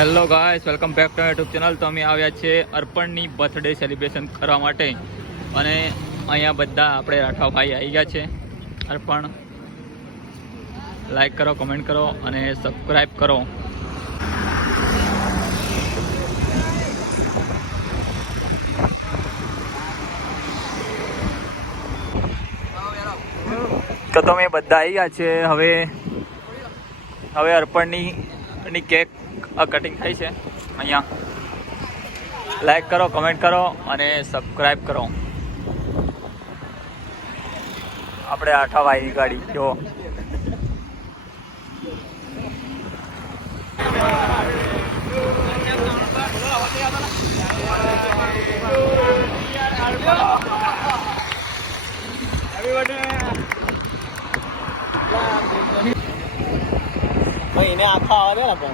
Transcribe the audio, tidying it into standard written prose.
Hello guys, welcome back to YouTube channel. તો અમે આવ્યા છીએ અર્પણની બર્થડે સેલિબ્રેશન કરવા માટે અને અહીંયા બધા આપણે રાઠવાભાઈ આવી ગયા છે. અર્પણ, લાઈક કરો, કમેન્ટ કરો અને સબસ્ક્રાઈબ કરો. તો તમે બધા આવી ગયા છે. હવે અર્પણની કેક કટિંગ થાય છે. અહીંયા લાઈક કરો, કમેન્ટ કરો અને સબસ્ક્રાઈબ કરો. આપણે રાઠવાભાઈની ગાડી જો. એને આખા આવે ને પણ